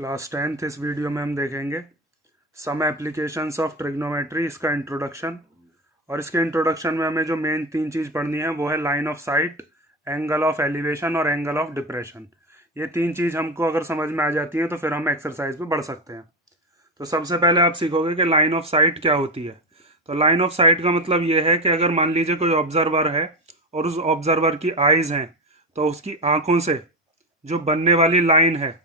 Class 10th इस video में हम देखेंगे सम एप्लीकेशंस ऑफ ट्रिग्नोमेट्री, इसका इंट्रोडक्शन। और इसके इंट्रोडक्शन में हमें जो मेन 3 चीज़ पढ़नी है वो है line of site, angle of elevation और एंगल ऑफ डिप्रेशन। ये 3 चीज़ हमको अगर समझ में आ जाती है तो फिर हम एक्सरसाइज पे बढ़ सकते हैं। तो सबसे पहले आप सीखोगे कि लाइन ऑफ साइट क्या होती है। तो लाइन ऑफ साइट का मतलब ये है कि अगर मान लीजिए कोई ऑब्जर्वर है और उस ऑब्जर्वर की आइज़ हैं, तो उसकी आंखों से जो बनने वाली लाइन है,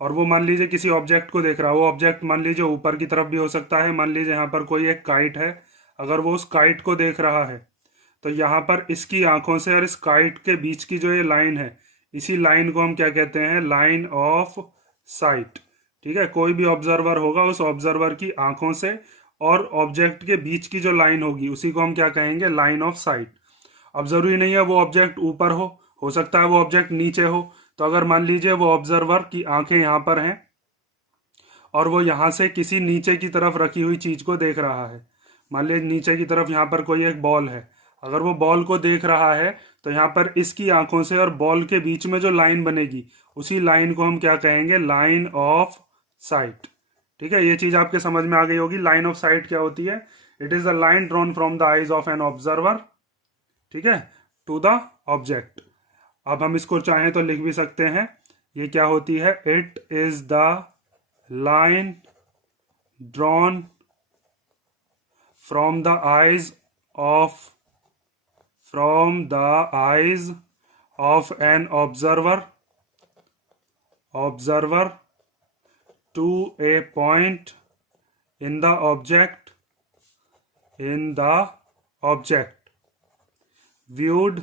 और वो मान लीजिए किसी ऑब्जेक्ट को देख रहा है। वो ऑब्जेक्ट मान लीजिए ऊपर की तरफ भी हो सकता है। मान लीजिए यहाँ पर कोई एक काइट है, अगर वो उस काइट को देख रहा है तो यहाँ पर इसकी आंखों से और इस काइट के बीच की जो ये लाइन है, इसी लाइन को हम क्या कहते हैं? Line of site. ठीक है, कोई भी ऑब्जर्वर होगा, उस ऑब्जर्वर की आंखों से और ऑब्जेक्ट के बीच की जो लाइन होगी उसी को हम क्या कहेंगे? Line of site. अब जरूरी नहीं है वो ऑब्जेक्ट ऊपर हो सकता है वो ऑब्जेक्ट नीचे हो। तो अगर मान लीजिए वो ऑब्जर्वर की आंखें यहाँ पर हैं और वो यहाँ से किसी नीचे की तरफ रखी हुई चीज को देख रहा है। मान लीजिए नीचे की तरफ यहाँ पर कोई एक बॉल है, अगर वो बॉल को देख रहा है तो यहाँ पर इसकी आंखों से और बॉल के बीच में जो लाइन बनेगी उसी लाइन को हम क्या कहेंगे? Line of site. ठीक है, ये चीज आपके समझ में आ गई होगी। लाइन ऑफ साइट क्या होती है? It is the line drawn from the eyes of an observer, ठीक है, टू द ऑब्जेक्ट। अब हम इसको चाहें तो लिख भी सकते हैं। ये क्या होती है? It is the line drawn from the eyes of an observer to a point in the object viewed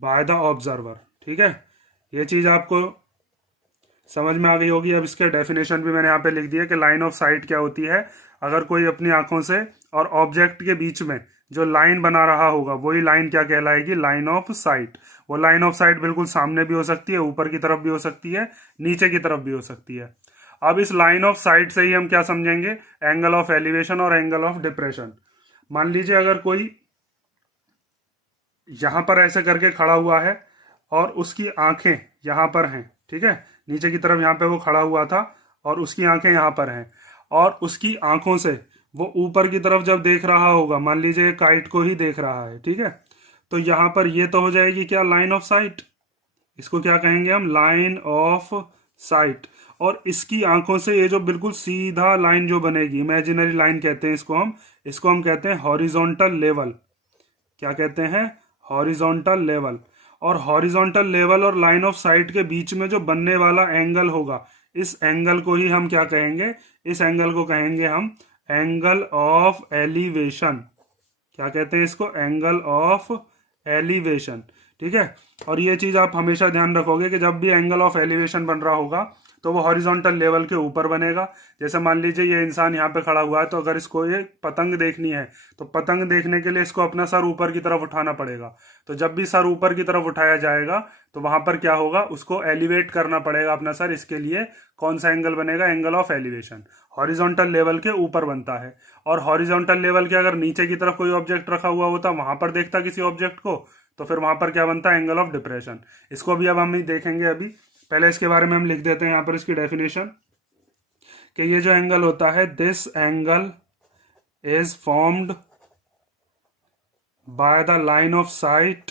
by the observer. ठीक है, ये चीज आपको समझ में आ गई होगी। अब इसके डेफिनेशन भी मैंने यहाँ पे लिख दिया कि लाइन ऑफ साइट क्या होती है। अगर कोई अपनी आंखों से और ऑब्जेक्ट के बीच में जो लाइन बना रहा होगा वही लाइन क्या कहलाएगी? Line of sight. वो लाइन ऑफ साइट बिल्कुल सामने भी हो सकती है, ऊपर की तरफ भी हो सकती है, नीचे की तरफ भी हो सकती है। अब इस लाइन ऑफ साइट से ही हम क्या समझेंगे? एंगल ऑफ एलिवेशन और एंगल ऑफ डिप्रेशन। मान लीजिए अगर कोई यहां पर ऐसे करके खड़ा हुआ है और उसकी आंखें यहां पर हैं, ठीक है, नीचे की तरफ यहां पे वो खड़ा हुआ था और उसकी आंखें यहां पर हैं, और उसकी आंखों से वो ऊपर की तरफ जब देख रहा होगा, मान लीजिए काइट को ही देख रहा है, ठीक है, तो यहां पर ये तो हो जाएगी क्या? Line of site. इसको क्या कहेंगे हम? Line of site. और इसकी आंखों से ये जो बिल्कुल सीधा लाइन जो बनेगी, इमेजिनरी लाइन कहते हैं इसको हम कहते हैं हॉरिजॉन्टल लेवल। क्या कहते हैं? Horizontal level. और हॉरिजॉन्टल लेवल और लाइन ऑफ साइट के बीच में जो बनने वाला एंगल होगा, इस एंगल को ही हम क्या कहेंगे? इस एंगल को कहेंगे हम एंगल ऑफ एलिवेशन। क्या कहते हैं इसको? Angle of elevation. ठीक है, और ये चीज आप हमेशा ध्यान रखोगे कि जब भी एंगल ऑफ एलिवेशन बन रहा होगा तो वो हॉरिजॉन्टल लेवल के ऊपर बनेगा। जैसे मान लीजिए ये इंसान यहाँ पे खड़ा हुआ है, तो अगर इसको ये पतंग देखनी है तो पतंग देखने के लिए इसको अपना सर ऊपर की तरफ उठाना पड़ेगा। तो जब भी सर ऊपर की तरफ उठाया जाएगा तो वहां पर क्या होगा? उसको एलिवेट करना पड़ेगा अपना सर। इसके लिए कौन सा एंगल बनेगा? Angle of elevation. Horizontal level के ऊपर बनता है। और हॉरिजॉन्टल लेवल के अगर नीचे की तरफ कोई ऑब्जेक्ट रखा हुआ होता, वहां पर देखता किसी ऑब्जेक्ट को, तो फिर वहां पर क्या बनता है? Angle of depression. इसको भी अब हम ही देखेंगे। अभी पहले इसके बारे में हम लिख देते हैं यहाँ पर इसकी डेफिनेशन, कि ये जो एंगल होता है, this angle is formed by the line of site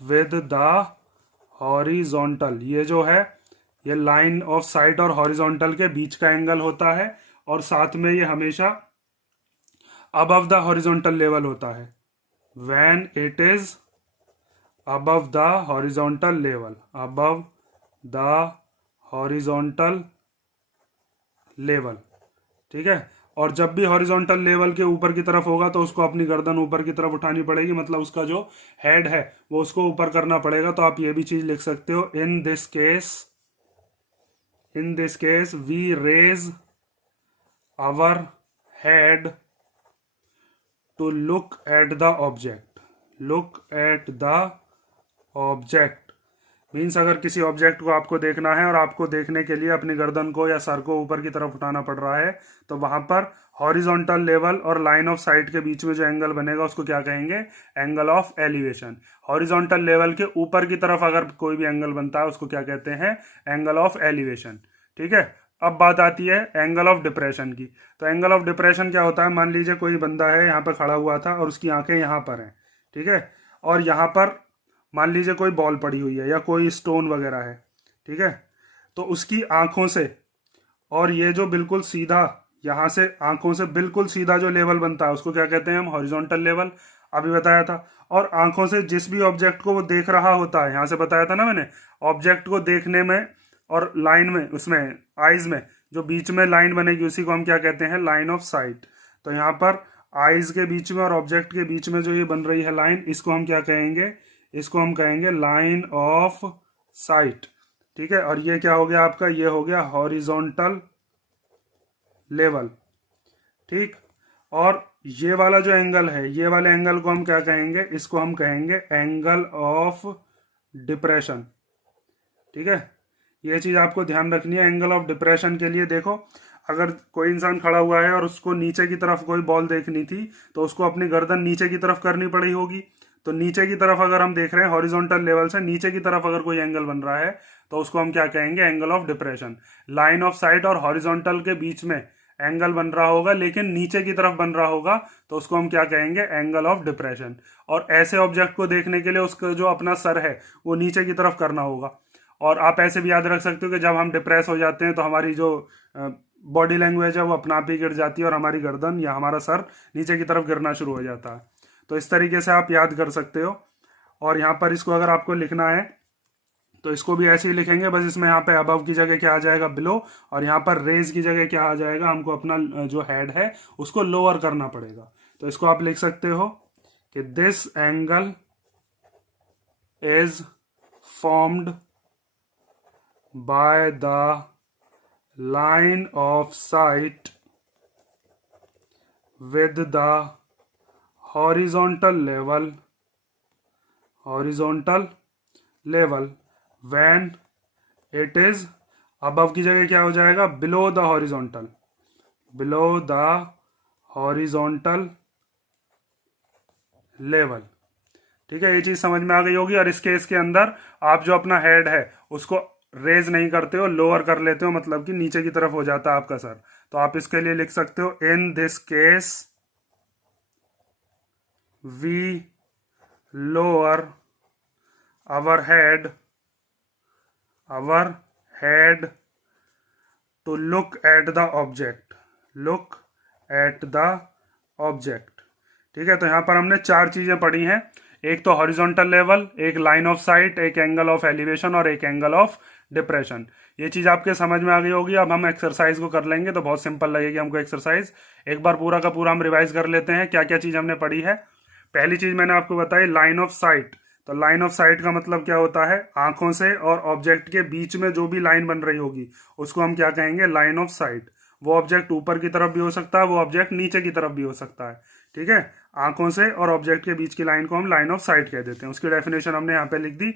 with the horizontal. ये जो है, ये लाइन ऑफ साइट और हॉरिजॉन्टल के बीच का एंगल होता है, और साथ में ये हमेशा अबव द हॉरिजॉन्टल लेवल होता है। When it is above the horizontal level, ठीक है। और जब भी हॉरिजॉन्टल लेवल के ऊपर की तरफ होगा तो उसको अपनी गर्दन ऊपर की तरफ उठानी पड़ेगी, मतलब उसका जो हेड है वो उसको ऊपर करना पड़ेगा। तो आप ये भी चीज लिख सकते हो, in this case we raise our head to look at the object means अगर किसी ऑब्जेक्ट को आपको देखना है और आपको देखने के लिए अपनी गर्दन को या सर को ऊपर की तरफ उठाना पड़ रहा है, तो वहां पर हॉरिजॉन्टल लेवल और लाइन ऑफ साइट के बीच में जो एंगल बनेगा उसको क्या कहेंगे? Angle of elevation. Horizontal level के ऊपर की तरफ अगर कोई भी एंगल बनता है उसको क्या कहते हैं? Angle of elevation. ठीक है। अब बात आती है एंगल ऑफ डिप्रेशन की। तो एंगल ऑफ डिप्रेशन क्या होता है? मान लीजिए कोई बंदा है यहाँ पर खड़ा हुआ था और उसकी आंखें यहाँ पर हैं, ठीक है, और यहाँ पर मान लीजिए कोई बॉल पड़ी हुई है या कोई स्टोन वगैरह है, ठीक है, तो उसकी आंखों से और ये जो बिल्कुल सीधा यहाँ से आंखों से बिल्कुल सीधा जो लेवल बनता है उसको क्या कहते हैं हम? Horizontal level. अभी बताया था। और आंखों से जिस भी ऑब्जेक्ट को वो देख रहा होता है, यहाँ से बताया था ना मैंने, ऑब्जेक्ट को देखने में और लाइन में, उसमें आईज में जो बीच में लाइन बनेगी उसी को हम क्या कहते हैं? Line of site. तो यहाँ पर आईज के बीच में और ऑब्जेक्ट के बीच में जो ये बन रही है लाइन, इसको हम क्या कहेंगे? इसको हम कहेंगे लाइन ऑफ साइट। ठीक है। और ये क्या हो गया आपका? ये हो गया हॉरिजॉन्टल लेवल। ठीक। और ये वाला जो एंगल है, ये वाले एंगल को हम क्या कहेंगे? इसको हम कहेंगे एंगल ऑफ डिप्रेशन। ठीक है। ये चीज आपको ध्यान रखनी है। एंगल ऑफ डिप्रेशन के लिए देखो, अगर कोई इंसान खड़ा हुआ है और उसको नीचे की तरफ कोई बॉल देखनी थी तो उसको अपनी गर्दन नीचे की तरफ करनी पड़ी होगी। तो नीचे की तरफ अगर हम देख रहे हैं हॉरिजॉन्टल लेवल से नीचे की तरफ अगर कोई एंगल बन रहा है तो उसको हम क्या कहेंगे? Angle of depression. Line of site और हॉरिजॉन्टल के बीच में एंगल बन रहा होगा लेकिन नीचे की तरफ बन रहा होगा तो उसको हम क्या कहेंगे? Angle of depression. और ऐसे ऑब्जेक्ट को देखने के लिए उसका जो अपना सर है वो नीचे की तरफ करना होगा। और आप ऐसे भी याद रख सकते हो कि जब हम डिप्रेस हो जाते हैं तो हमारी जो बॉडी लैंग्वेज है वो अपना आप ही गिर जाती है और हमारी गर्दन या हमारा सर नीचे की तरफ गिरना शुरू हो जाता है। तो इस तरीके से आप याद कर सकते हो। और यहाँ पर इसको अगर आपको लिखना है तो इसको भी ऐसे ही लिखेंगे, बस इसमें यहाँ पे अबव की जगह क्या आ जाएगा? बिलो। और यहाँ पर रेज की जगह क्या आ जाएगा? हमको अपना जो हेड है उसको लोअर करना पड़ेगा। तो इसको आप लिख सकते हो कि this angle is formed by the line of site with the horizontal level when it is, above की जगह क्या हो जाएगा? Below the horizontal level. ठीक है। ये चीज समझ में आ गई होगी। और इस केस के अंदर आप जो अपना हेड है उसको रेज नहीं करते हो, लोअर कर लेते हो, मतलब कि नीचे की तरफ हो जाता है आपका सर। तो आप इसके लिए लिख सकते हो in this case we lower our head to look at the object। ठीक है। तो यहां पर हमने 4 चीजें पढ़ी हैं। एक तो हॉरिजॉन्टल लेवल, एक लाइन ऑफ साइट, एक एंगल ऑफ एलिवेशन और एक एंगल ऑफ डिप्रेशन। ये चीज आपके समझ में आ गई होगी। अब हम एक्सरसाइज को कर लेंगे तो बहुत सिंपल लगेगी हमको एक्सरसाइज। एक बार पूरा का पूरा हम रिवाइज कर लेते हैं क्या क्या चीज हमने पढ़ी है। पहली चीज मैंने आपको बताई लाइन ऑफ साइट। तो लाइन ऑफ साइट का मतलब क्या होता है? आंखों से और ऑब्जेक्ट के बीच में जो भी लाइन बन रही होगी उसको हम क्या कहेंगे? Line of sight. वो ऑब्जेक्ट ऊपर की तरफ भी हो सकता है, वो ऑब्जेक्ट नीचे की तरफ भी हो सकता है। ठीक है। आंखों से और ऑब्जेक्ट के बीच की लाइन को हम लाइन ऑफ साइट कह देते हैं। उसकी डेफिनेशन हमने यहाँ पे लिख दी।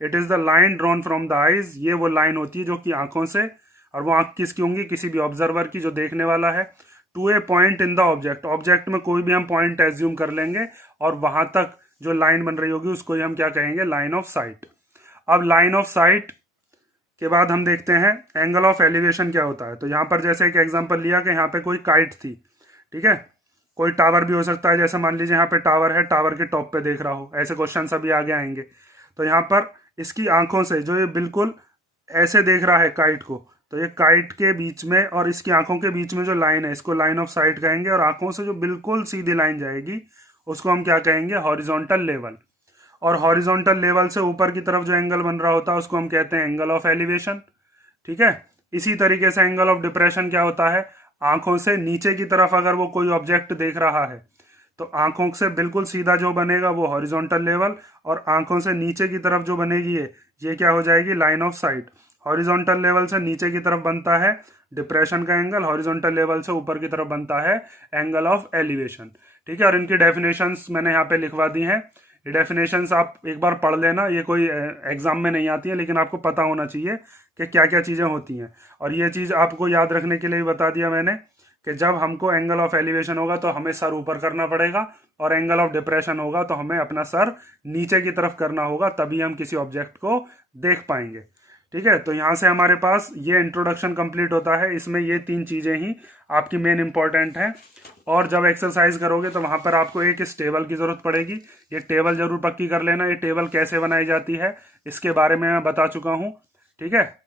It is the line drawn from the eyes. ये वो लाइन होती है जो कि आंखों से, और वो आंख किसकी होंगी? किसी भी ऑब्जर्वर की जो देखने वाला है, to a point in the object. Object में कोई भी हम पॉइंट एज्यूम कर लेंगे और वहां तक जो लाइन बन रही होगी उसको ही हम क्या कहेंगे? Line of site. अब लाइन ऑफ साइट के बाद हम देखते हैं एंगल ऑफ एलिवेशन क्या होता है। तो यहाँ पर जैसे एक एग्जांपल लिया कि यहाँ पे कोई काइट थी, ठीक है, कोई टावर भी हो सकता है। जैसे मान लीजिए यहाँ पे टावर है, टावर के टॉप पे देख रहा हो, ऐसे क्वेश्चन सभी आगे आएंगे। तो यहाँ पर इसकी आंखों से जो ये बिल्कुल ऐसे देख रहा है काइट को, तो ये काइट के बीच में और इसकी आंखों के बीच में जो लाइन है इसको लाइन ऑफ साइट कहेंगे। और आंखों से जो बिल्कुल सीधी लाइन जाएगी उसको हम क्या कहेंगे? Horizontal level. और हॉरिजॉन्टल लेवल से ऊपर की तरफ जो एंगल बन रहा होता है उसको हम कहते हैं एंगल ऑफ एलिवेशन। ठीक है। इसी तरीके से एंगल ऑफ डिप्रेशन क्या होता है? आंखों से नीचे की तरफ अगर वो कोई ऑब्जेक्ट देख रहा है तो आंखों से बिल्कुल सीधा जो बनेगा वो हॉरिजॉन्टल लेवल, और आंखों से नीचे की तरफ जो बनेगी ये क्या हो जाएगी? Line of site. Horizontal level से नीचे की तरफ बनता है डिप्रेशन का एंगल, हॉरिजॉन्टल लेवल से ऊपर की तरफ बनता है एंगल ऑफ एलिवेशन। ठीक है। और इनकी डेफिनेशंस मैंने यहाँ पे लिखवा दी हैं। ये डेफिनेशंस आप एक बार पढ़ लेना, ये कोई एग्जाम में नहीं आती है, लेकिन आपको पता होना चाहिए कि क्या क्या चीज़ें होती हैं। और ये चीज़ आपको याद रखने के लिए भी बता दिया मैंने कि जब हमको एंगल ऑफ एलिवेशन होगा तो हमें सर ऊपर करना पड़ेगा, और एंगल ऑफ डिप्रेशन होगा तो हमें अपना सर नीचे की तरफ करना होगा, तभी हम किसी ऑब्जेक्ट को देख पाएंगे। ठीक है, तो यहाँ से हमारे पास ये इंट्रोडक्शन कंप्लीट होता है। इसमें ये 3 चीज़ें ही आपकी मेन इंपॉर्टेंट हैं। और जब एक्सरसाइज करोगे तो वहाँ पर आपको एक इस टेबल की ज़रूरत पड़ेगी। ये टेबल ज़रूर पक्की कर लेना। ये टेबल कैसे बनाई जाती है इसके बारे में मैं बता चुका हूँ। ठीक है।